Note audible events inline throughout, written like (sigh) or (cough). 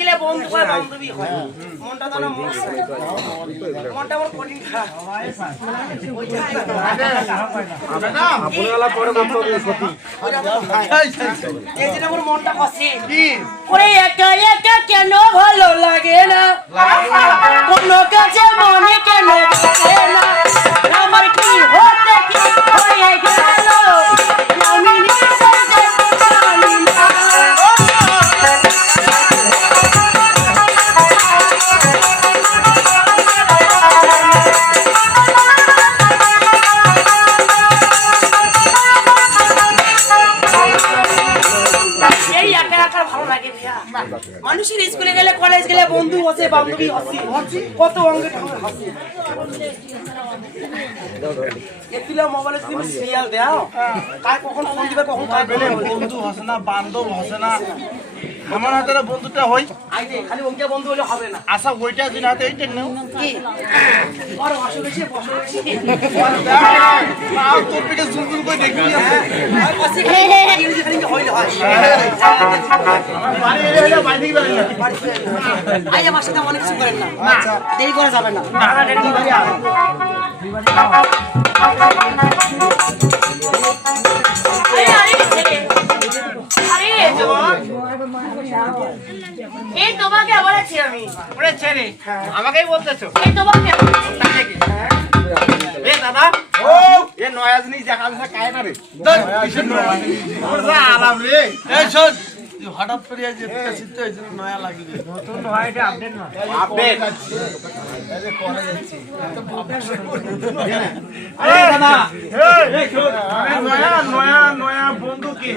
গেলে বন্ধু হয়। বান্ধবী হয়। মনটা তো না মনটা আমার কঠিন খারাপ। এই জন্য আমার মনটা কষে। ওরে একা একা কেন ভালো লাগে না? কোনো কাছে মনে কেন না? এই একা একা ভালো লাগে ভাইয়া। মানুষের স্কুলে গেলে কলেজ গেলে বন্ধু বসে বান্ধবী হসে। কত অঙ্গে হসে। এগুলো মোবাইলে তুমি সিরিয়াল দাও। কার কখন ফোন দিবে কখন কার বন্ধু হসে না বান্ধব হসে না। আমার হাতে বন্ধুটা আইনে খালি অঙ্কে বন্ধু হলে হবে না। আশা ওইটা দিন হাতে এইটা নেও। আমার সাথে অনেক কিছু করেন না দেরি করা যাবে না। এই তোমাকে বলেছি আমি। ওরে ছেড়ে আমাকেই বলতেছো। এই তোমাকে এ দাদা। ও! এ নয়া জিনিস দেখা দেখা কায় না রে? যা আরাম রে। এই শোন। হঠাৎ করে যে চিত্ত হয়েছিল নয়া লাগবে। নতুন নয়া এটা আপডেট না আপডেট আরে দাদা। এই শোন নয়া নয়া নয়া বন্ধু কি?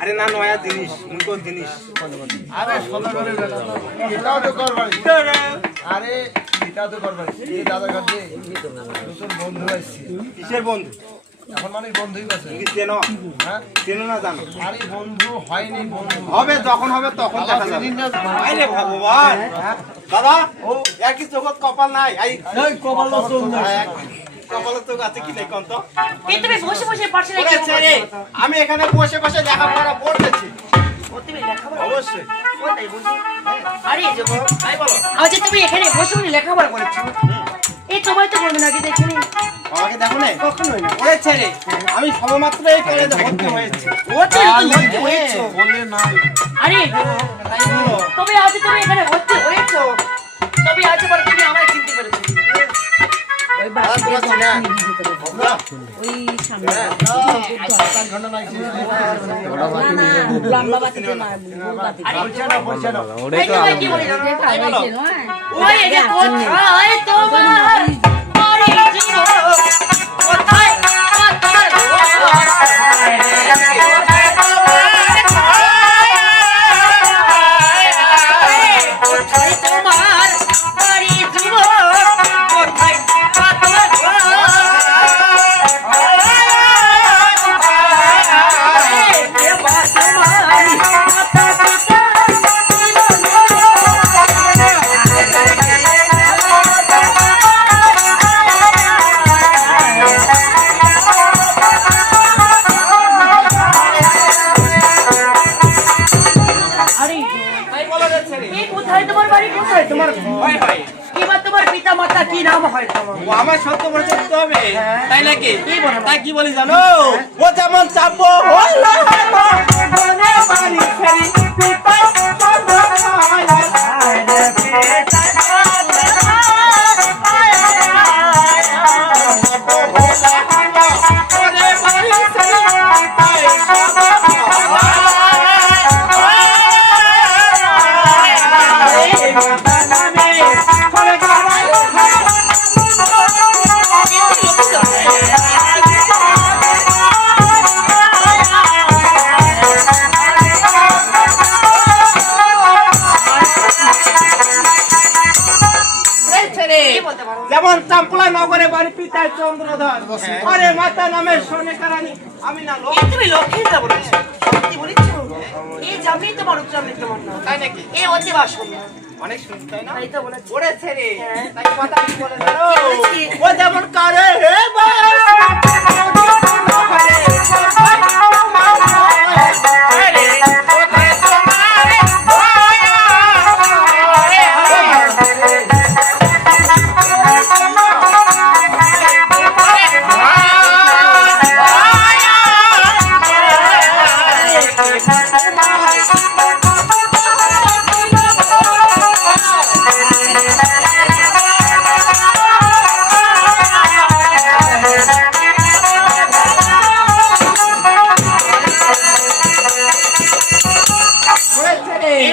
আরে না নয়া জিনিস নতুন জিনিস। আরে সদাগরের এটাও তো করবারি আরে এটাও তো করবারি এই দাদার কাছে নতুন বন্ধু আসছে। কিসের বন্ধু? এখন মানে বন্ধুই আছে চেনো? হ্যাঁ? চেনো না জানো? আরে বন্ধু হয়নি বন্ধু। হবে যখন হবে তখন দেখা যাবে। আরে ভগবান। দাদা ও। একই জগৎ কপাল নাই। এই কপাল এক কপালের চোখ আছে কি নেই কন্ত? এই তুমি বসে বসে পারছিলে ওরে ছেড়ে আমি এখানে বসে বসে লেখাপড়া পড়তেছি অবশ্যই। আরে বলো। আচ্ছা তুমি এখানে বসে বসে লেখাপড়া করেছ? এই তোমায় তো বলবে নাকি দেখিনি আমাকে দেখো না? কখনোই না ওরে ছেড়ে। আমি সবেমাত্র এই কলেজে ভর্তি হয়েছি। ও তো ভর্তি হয়েছো। বলে নাই। আরে তাই বলো তবে আজ তুমি এখানে ভর্তি হয়েছো। তবে আজ পরে তুমি আমায় চিনতে পেরেছ। দাদা তোমার চেনা এই তোমায় কি বলি? জানো? ওই যে কোথায় তোমার নাম হয় তোমার ও আমার সত্য পরিচয় দিতে হবে? তাই নাকি? কি বলো? তাই কি বলি জানো? ও যেমন চাপবো নগরে বাড়ি পিতায় চন্দ্রধর আরে মাতা নামে সোনে কারানি আমি না লোক তুমি লক্ষ্মী যা বলেছ? সত্যি বলেছ? এই জামি তোমার তোমার নাম তাই নাকি? এই অতি বাসন অনেক শুনতে তাই না? তাই তো বলেছে। ওরে ছেড়ে তাই কথা কি বলে দাও ও যেমন করে হে বাস (laughs)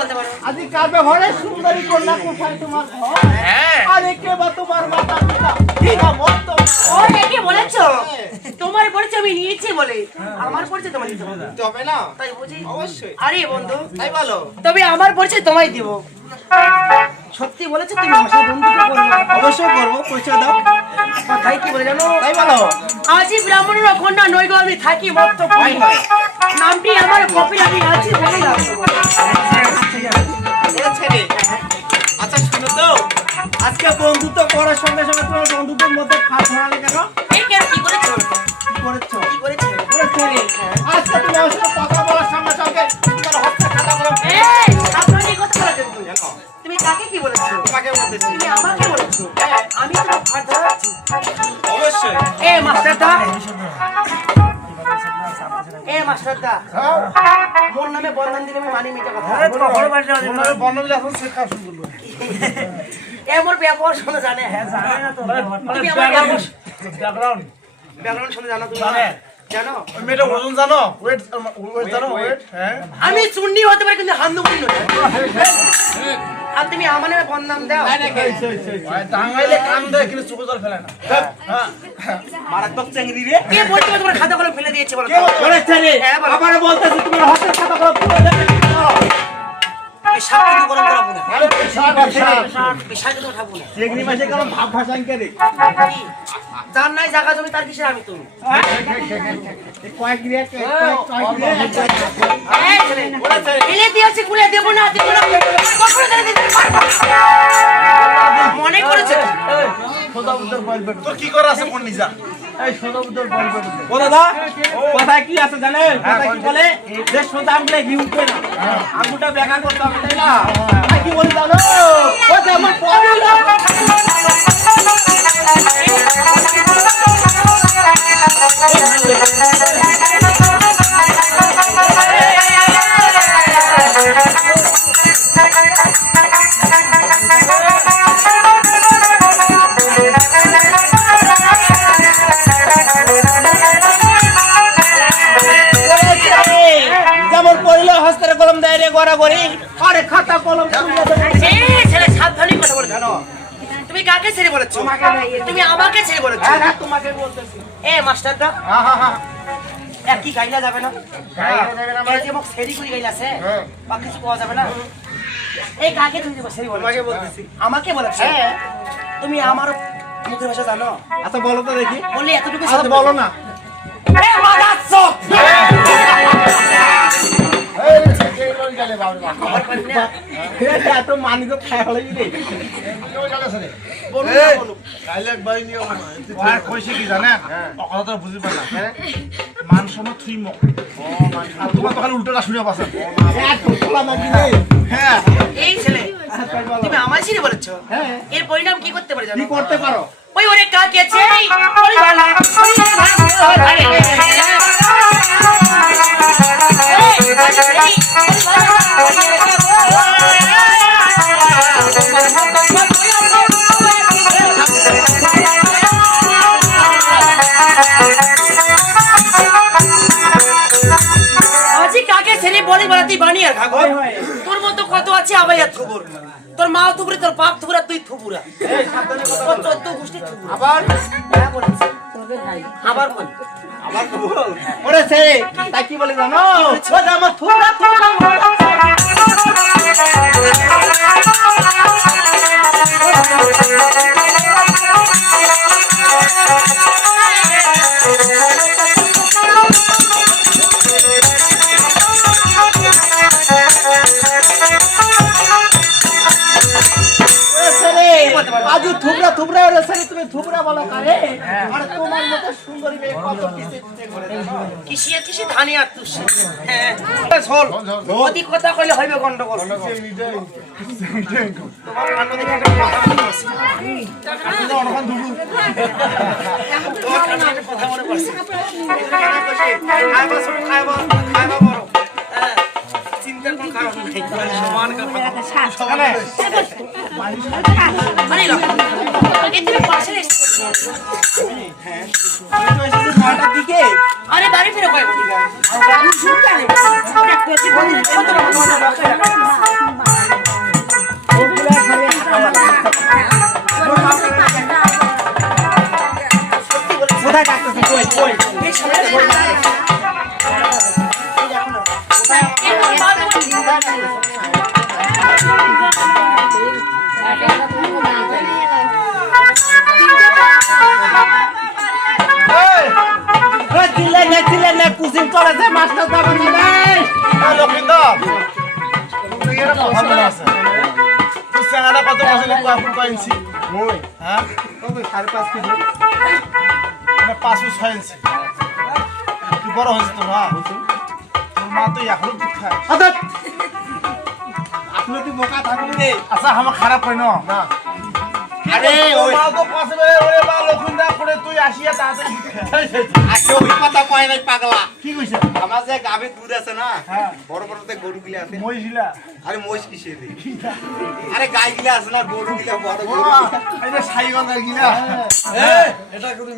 বলতে পারো। আজি কাবে ঘরে সুন্দরী কন্যা কোথায় তোমার ঘর? হ্যাঁ। আরে কে বা তোমার মাতা পিতা? কি নাম ওর ও একে বলেছ? তোমার পরিচয় আমি নিয়েছি বলে। আমার পরিচয় তোমার দিতে হবে। না। তাই বুঝি? অবশ্যই। আরে বন্ধু তাই বলো। তবে আমার পরিচয় তোমায় দিব। সত্যি বলেছ তুমি আমার সাথে করবে অবশ্যই করব পরিচয় দাও। কথাই কি বলে জানো? তাই বলো। আজই ব্রাহ্মণের কন্যা নই গো আমি থাকি হয়। নামটি আমার কপিল আমি আছি বলে আজকে বন্ধুত্ব করার সঙ্গে সঙ্গে তোমার বন্ধুদের মধ্যে ফাঁস ধরালে কেন? কি করেছ? কি করেছ? করেছ? আজকে তুমি আমার সাথে কথা বলার সঙ্গে সঙ্গে তোমার হস্তে খাতা এই কথা বলা তুমি? কাকে কি বলেছ? তোমাকে বলতেছি। তুমি আমাকে বলেছ? আমি তো ফাট ধরাচ্ছি। অবশ্যই। এ মাস্টারদা এ মাস্টারদা মোর নামে বন্ধন দিলে আমি মানি মিটা কথা বর্ণবিল এখন শেখা শুরু করল। (laughs) এ মোর ব্যবহার শুনে জানে হ্যাঁ জানে না তো তুমি আমার ব্যবহার ব্যাকগ্রাউন্ড ব্যাকরণ শুনে জানো তুমি? জানে। জানো? ওই মেয়েটা ওজন জানো? ওয়েট ওয়েট জানো? ওয়েট হ্যাঁ। আমি চুন্ডি হতে পারি কিন্তু হান্দু নয়। আর তুমি আমার নামে বদনাম দাও। টাঙ্গাইলে কান দেয় কিন্তু জল ফেলে না। হ্যাঁ। মারাত্মক চেংড়ি রে। কে বলছো তোমার খাতা কলম ফেলে দিয়েছে বলো। আবার বলতেছি তোমার হস্তে খাতা দেখে পেশাব কিন্তু গরম করাবো না। পেশাব পেশাব কিন্তু উঠাবো না। চেংড়ি মাসে কেন ভাব ভাসান কে রে? যার নাই জায়গা জমি তার কিসের আমি তুমি কয়েক রে কয়েক রে এই ছেলে, ফেলে দিয়েছি কুলে দেবো না দেবো। না কখনো তারা দিতে পারব না। মনে করেছে। তোর কি করা আছে কোন নিজা? ও দাদা কি আছে জানেন? কথায় কি বলে। যে সোজা ঘি উঠবে না। আঙুলটা বেকা করতে হবে তাই না? আর কি বলি জানো? ও যে আমার পড়ল আরে খাতা কলম তুলে দেবে। ছেলে সাবধানে কথা বলে জানো? তুমি কাকে ছেড়ে বলেছ? তুমি আমাকে ছেড়ে বলেছ? হ্যাঁ হ্যাঁ তোমাকে বলতেছি। এ মাস্টারদা হ্যাঁ হ্যাঁ হ্যাঁ গাইলা যাবে না? মোক সেরি বা কিছু পাওয়া যাবে না? এই কাকে তুমি সেরি বলে? তোমাকে বলতেছি। আমাকে বলেছ? হ্যাঁ। তুমি আমার মুখের ভাষা জানো? আচ্ছা বলো তো দেখি। বললে এতটুকু আচ্ছা বলো না। এ না মানি মান সময় থুই মক তোমার তো উল্টোটা শুনে পাছেন এত খোলা নাকি রে হ্যাঁ ছেলে তুমি আমার ছেড়ে বলেছ হ্যাঁ এর পরিণাম কি করতে পারে করতে পারো ওই ওরে কাকে হয়, হয়। তোর মতো কত আছে আবাইয়া থুবুর? তোর মা থুবুরে তোর বাপ থুবুরা তুই থুবুরা। চোদ্দ গোষ্ঠী থুবুরা। আবার? আবার বল। আবার ওরে সে তাই কি বলে জানো? আমার থুবড়া আজু থুবড়া থুবড়া ওরে সে তুমি থুবড়া বলো কারে? আর তোমার মতো সুন্দরী মেয়ে কত কিসে কিসে করে কিসিয়ে কিসি ধানি আর তুষি হ্যাঁ। চল অতি কথা কইলে হইবে গন্ডগোল। তোমার একটা কথা মনে পড়ছে। তোমার আরে। বাড়ি ফিরে কয় দিলে না দিলে না কুচিং চলেছে মাস্টার দাবার নাই এই লক্ষিন্দর, তুই এরা কথা বলে আছে। তুই চেঙ্গাটা কত বছর কয় ফুট কয় ইঞ্চি? হ্যাঁ? সাড়ে পাঁচ কেজি মানে পাঁচ ছয় ইঞ্চি। তুই বড় হয়েছিস তো না? তোর মা তো এখনও দুধ খায়। অর্থাৎ আপনি তুই বোকা থাকবি রে আচ্ছা, আমার খারাপ হয় না? আরে ওই মা তো পাশে বলে, ওরে মা লক্ষিন্দর করে তুই আসিয়া তাড়াতাড়ি। আজকে ওই কথা কয় নাই পাগলা কি কইছে? আমার যে গাভীর দুধ আছে না হ্যাঁ। বড় বড় যে গরু গুলি আছে মহিষিলা। আরে মহিষ কিসে রে আরে গাই গিলা আছে না গরু গিলা বড় গরু এই সাইগঙ্গা গিলা। এটা করে